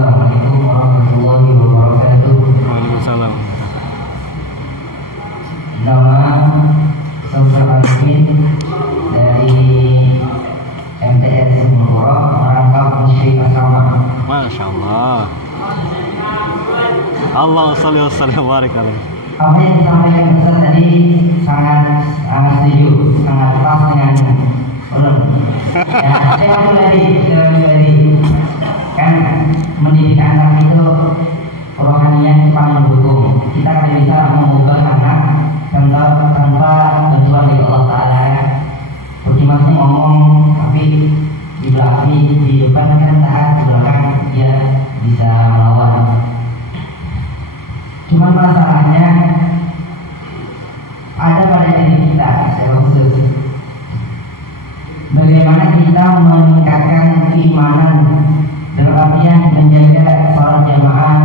Assalamualaikum warahmatullahi wabarakatuh. Waalaikumsalam. Nama Samsul Alimin dari MTS Sumberwaras merangkap musyrik asrama. Masya Allah. Allah salli wa sallim wa barik alaihi. Apa yang disampaikan Ustaz tadi sangat setuju, sangat pas dengan ulun. Ya, saya pribadi kan mendidik anak itu rohanian paling mendukung. Kita tidak bisa membuka anak tanpa tujuan dari Allah Taala. Bagi masih ngomong tapi di belakang di depan kan taat, di belakang dia bisa melawan. Cuma masalahnya ada pada diri kita secara khusus. Bagaimana kita meningkatkan keimanan dalam artian menjaga sholat jamaah,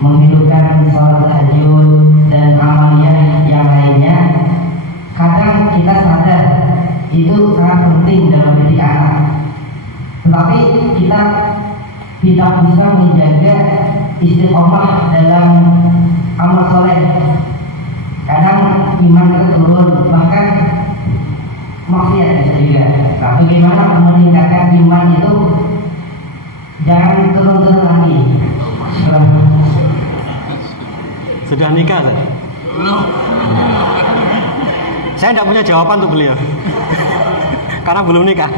menghidupkan sholat tahajud dan amaliyah yang lainnya. Kadang kita sadar itu sangat penting dalam mendidik anak, tetapi kita tidak bisa menjaga istiqomah dalam amal soleh. Kadang iman kita turun, bahkan maksiat bisa juga. Nah, bagaimana meningkatkan iman itu jangan turun-turun lagi? Sudah nikah kan? Saya tidak punya jawaban untuk beliau karena belum nikah.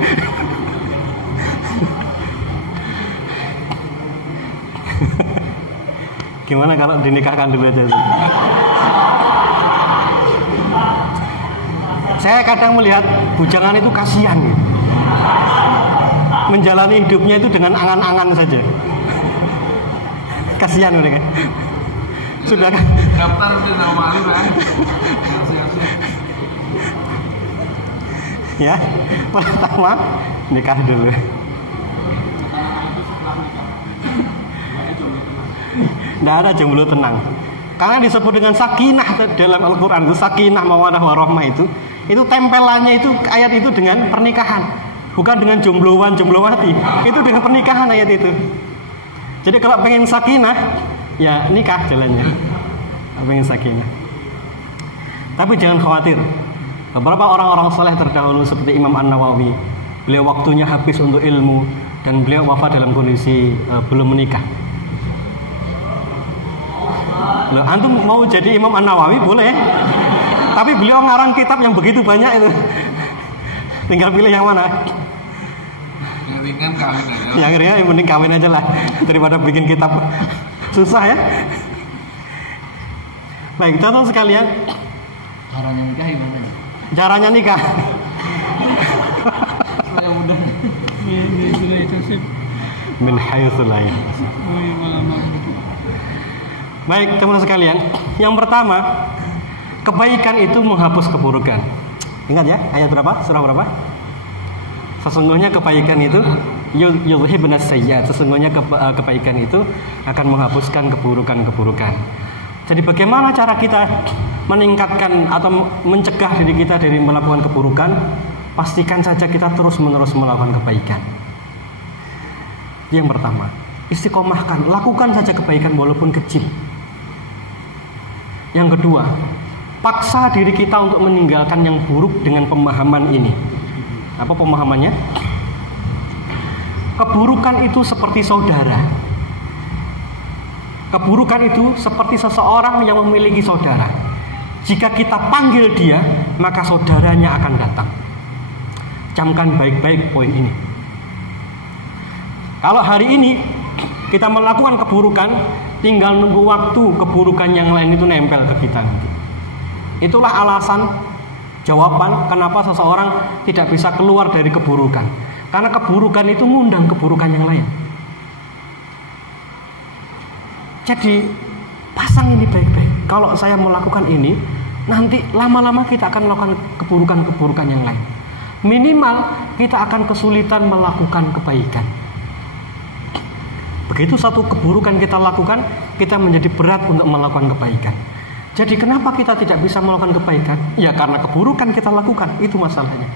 Gimana kalau dinikahkan dulu aja? Saya kadang melihat bujangan itu kasihan gitu. Menjalani hidupnya itu dengan angan-angan saja. Kasihan mereka. Sudah kan? Daftar di nama Ali, Pak. Ya, pertama nikah dulu. Tidak ada jomblo tenang. Karena disebut dengan sakinah dalam Al-Quran itu, sakinah mawadah warahmah itu tempelannya itu ayat itu dengan pernikahan, bukan dengan jombloan jomblowati. Itu dengan pernikahan ayat itu. Jadi kalau pengen sakinah, ya nikah jalannya. Pengen sakinah. Tapi jangan khawatir. Beberapa orang-orang soleh terdahulu seperti Imam An-Nawawi, beliau waktunya habis untuk ilmu dan beliau wafat dalam kondisi belum menikah. Loh, antum mau jadi Imam An-Nawawi boleh, tapi beliau ngarang kitab yang begitu banyak itu. Tinggal pilih yang mana. Yang ringan kawin aja. Yang ringan yang penting kawin aja lah, daripada bikin kitab susah ya. Baik, contoh sekalian. Caranya nikah gimana? Caranya nikah. Saya udah. Sudah itu sih. Min haitsu la yahtasib. Baik, teman-teman sekalian, yang pertama, kebaikan itu menghapus keburukan. Ingat ya, ayat berapa? Surah berapa? Sesungguhnya kebaikan itu yudhibnas sayyi'at. Sesungguhnya kebaikan itu akan menghapuskan keburukan-keburukan. Jadi bagaimana cara kita meningkatkan atau mencegah diri kita dari melakukan keburukan? Pastikan saja kita terus-menerus melakukan kebaikan. Yang pertama, istiqomahkan, lakukan saja kebaikan walaupun kecil. Yang kedua, paksa diri kita untuk meninggalkan yang buruk dengan pemahaman ini. Apa pemahamannya? Keburukan itu seperti saudara. Keburukan itu seperti seseorang yang memiliki saudara. Jika kita panggil dia, maka saudaranya akan datang. Camkan baik-baik poin ini. Kalau hari ini kita melakukan keburukan, tinggal nunggu waktu keburukan yang lain itu nempel ke kita nanti. Itulah alasan, jawaban kenapa seseorang tidak bisa keluar dari keburukan. Karena keburukan itu mengundang keburukan yang lain. Jadi pasang ini baik-baik. Kalau saya melakukan ini, nanti lama-lama kita akan melakukan keburukan-keburukan yang lain. Minimal kita akan kesulitan melakukan kebaikan. Begitu satu keburukan kita lakukan, kita menjadi berat untuk melakukan kebaikan. Jadi kenapa kita tidak bisa melakukan kebaikan? Ya karena keburukan kita lakukan, itu masalahnya.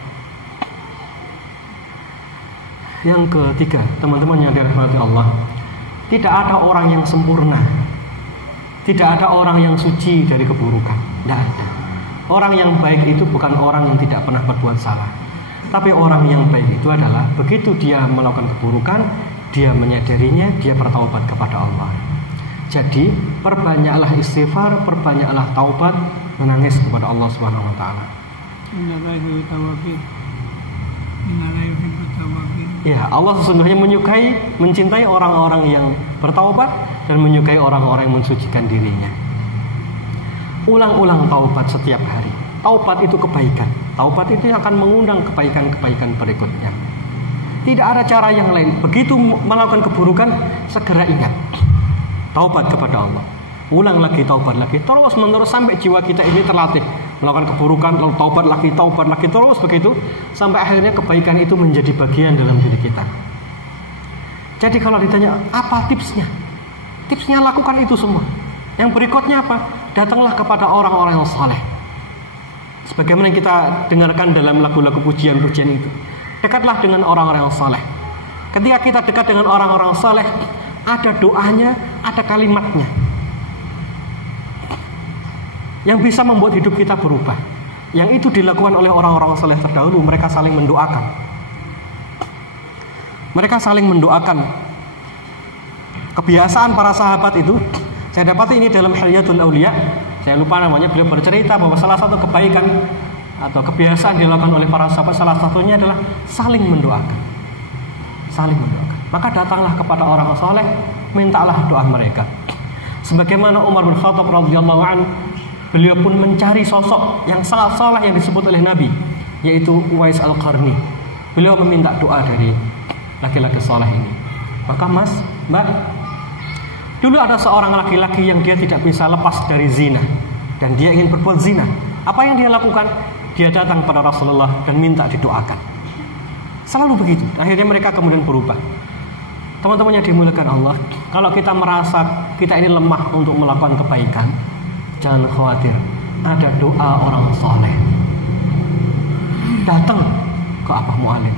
Yang ketiga, teman-teman yang dirahmati Allah, Tidak ada orang yang sempurna. Tidak ada orang yang suci dari keburukan. Tidak ada. Orang yang baik itu bukan orang yang tidak pernah berbuat salah. Tapi orang yang baik itu adalah begitu dia melakukan keburukan, dia menyadarinya, dia bertaubat kepada Allah. Jadi perbanyaklah istighfar, perbanyaklah taubat, menangis kepada Allah Subhanahu wa taala. Ya, Allah sesungguhnya menyukai, mencintai orang-orang yang bertaubat dan menyukai orang-orang yang mensucikan dirinya. Ulang-ulang taubat setiap hari. Taubat itu kebaikan. Taubat itu akan mengundang kebaikan-kebaikan berikutnya. Tidak ada cara yang lain. Begitu melakukan keburukan, segera ingat. Taubat kepada Allah. Ulang lagi, taubat lagi. Terus menerus sampai jiwa kita ini terlatih. Melakukan keburukan, lalu taubat lagi, terus begitu. Sampai akhirnya kebaikan itu menjadi bagian dalam diri kita. Jadi kalau ditanya, apa tipsnya? Tipsnya lakukan itu semua. Yang berikutnya apa? Datanglah kepada orang-orang yang saleh. Sebagaimana yang kita dengarkan dalam lagu-lagu pujian-pujian itu. Dekatlah dengan orang-orang yang saleh. Ketika kita dekat dengan orang-orang saleh, ada doanya, ada kalimatnya yang bisa membuat hidup kita berubah. Yang itu dilakukan oleh orang-orang saleh terdahulu. Mereka saling mendoakan. Mereka saling mendoakan. Kebiasaan para sahabat itu, saya dapati ini dalam Hilyatul Auliya. Saya lupa namanya. Beliau bercerita bahwa salah satu kebaikan atau kebiasaan dilakukan oleh para sahabat, salah satunya adalah saling mendoakan. Saling mendoakan. Maka datanglah kepada orang saleh, mintalah doa mereka. Sebagaimana Umar bin Khattab radhiyallahu anhu, beliau pun mencari sosok yang sangat saleh yang disebut oleh Nabi, yaitu Uwais Al-Qarni. Beliau meminta doa dari laki-laki saleh ini. Maka Mbak, dulu ada seorang laki-laki yang dia tidak bisa lepas dari zina dan dia ingin berbuat zina. Apa yang dia lakukan? Dia datang pada Rasulullah dan minta didoakan. Selalu begitu. Akhirnya mereka kemudian berubah. Teman-teman yang dimuliakan Allah, kalau kita merasa kita ini lemah untuk melakukan kebaikan, jangan khawatir. Ada doa orang saleh. Datang ke Abah Mu'alim,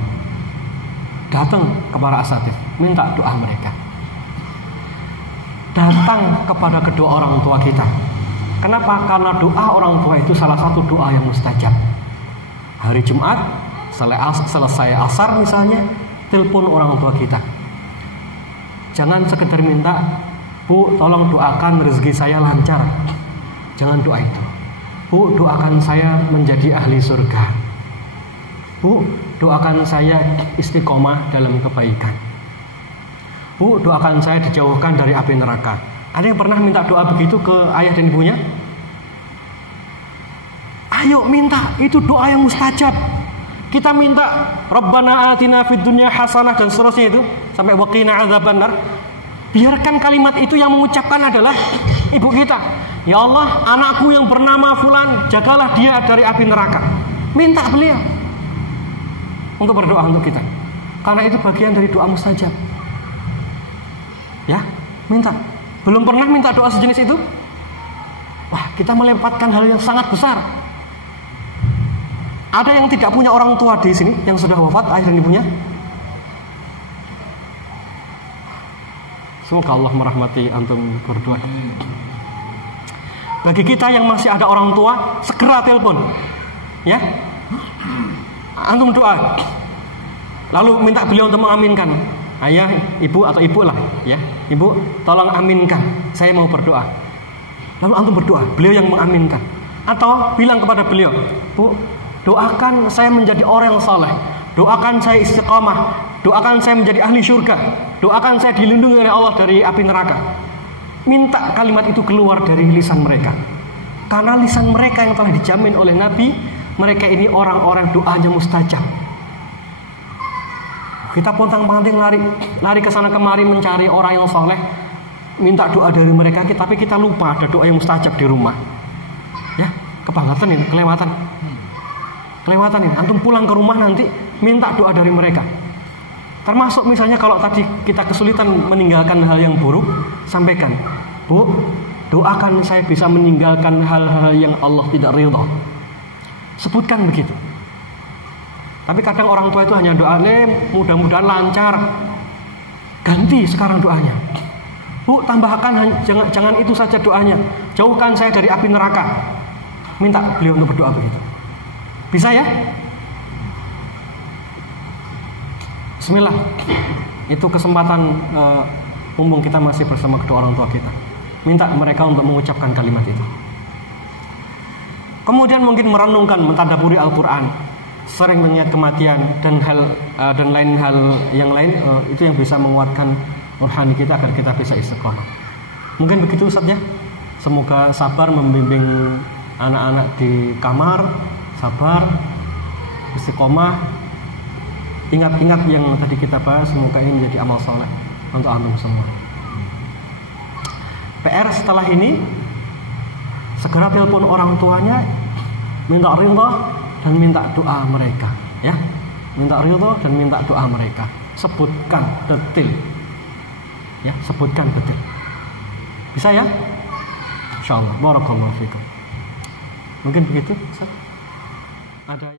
datang kepada asatidz, minta doa mereka. Datang kepada kedua orang tua kita. Kenapa? Karena doa orang tua itu salah satu doa yang mustajab. Hari Jumat selesai asar misalnya, telepon orang tua kita. Jangan sekedar minta, Bu, tolong doakan rezeki saya lancar. Jangan doa itu. Bu, doakan saya menjadi ahli surga. Bu, doakan saya istiqomah dalam kebaikan. Bu, doakan saya dijauhkan dari api neraka. Ada yang pernah minta doa begitu ke ayah dan ibunya? Ayo minta, itu doa yang mustajab. Kita minta Rabbana atina fid dunya hasanah dan seterusnya itu sampai waqina adzabannar. Biarkan kalimat itu yang mengucapkan adalah ibu kita. Ya Allah, anakku yang bernama fulan, jagalah dia dari api neraka. Minta beliau untuk berdoa untuk kita. Karena itu bagian dari doa mustajab. Ya, minta. Belum pernah minta doa sejenis itu? Wah, kita melewatkan hal yang sangat besar. Ada yang tidak punya orang tua di sini yang sudah wafat, ayah dan ibunya? Semoga Allah merahmati antum berdua. Bagi kita yang masih ada orang tua, segera telepon. Ya. Antum doa. Lalu minta beliau untuk mengaminkan. Ayah, ibu atau ibu lah, ya. Ibu, tolong aminkan. Saya mau berdoa. Lalu antum berdoa, beliau yang mengaminkan. Atau bilang kepada beliau, Bu, doakan saya menjadi orang yang saleh. Doakan saya istiqamah. Doakan saya menjadi ahli surga. Doakan saya dilindungi oleh Allah dari api neraka. Minta kalimat itu keluar dari lisan mereka. Karena lisan mereka yang telah dijamin oleh Nabi, mereka ini orang-orang doanya mustajab. Kita pontang-panting lari ke sana kemari mencari orang yang saleh, minta doa dari mereka, tapi kita lupa ada doa yang mustajab di rumah. Ya, kebangetan ini, kelewatan ini. Antum pulang ke rumah nanti minta doa dari mereka. Termasuk misalnya kalau tadi kita kesulitan meninggalkan hal yang buruk, sampaikan, Bu, doakan saya bisa meninggalkan hal-hal yang Allah tidak ridha. Sebutkan begitu. Tapi kadang orang tua itu hanya doa, mudah-mudahan lancar. Ganti sekarang doanya. Bu, tambahkan, jangan itu saja doanya. Jauhkan saya dari api neraka. Minta beliau untuk berdoa begitu. Bisa ya? Bismillah. Itu kesempatan mumpung kita masih bersama kedua orang tua kita. Minta mereka untuk mengucapkan kalimat itu. Kemudian mungkin merenungkan, mentadabburi Al-Quran, sering mengingat kematian dan lain hal yang lain, itu yang bisa menguatkan rohani kita agar kita bisa istiqomah. Mungkin begitu Ustaz ya. Semoga sabar membimbing anak-anak di kamar, sabar, istiqomah. Ingat-ingat yang tadi kita bahas, semoga ini menjadi amal soleh untuk antum semua. PR setelah ini, segera telepon orang tuanya, minta ridha dan minta doa mereka, ya. Minta ridha dan minta doa mereka. Sebutkan detail. Ya, sebutkan detail. Bisa ya? Insyaallah. Barakallahu fikum. Mungkin begitu, Ustaz. Ada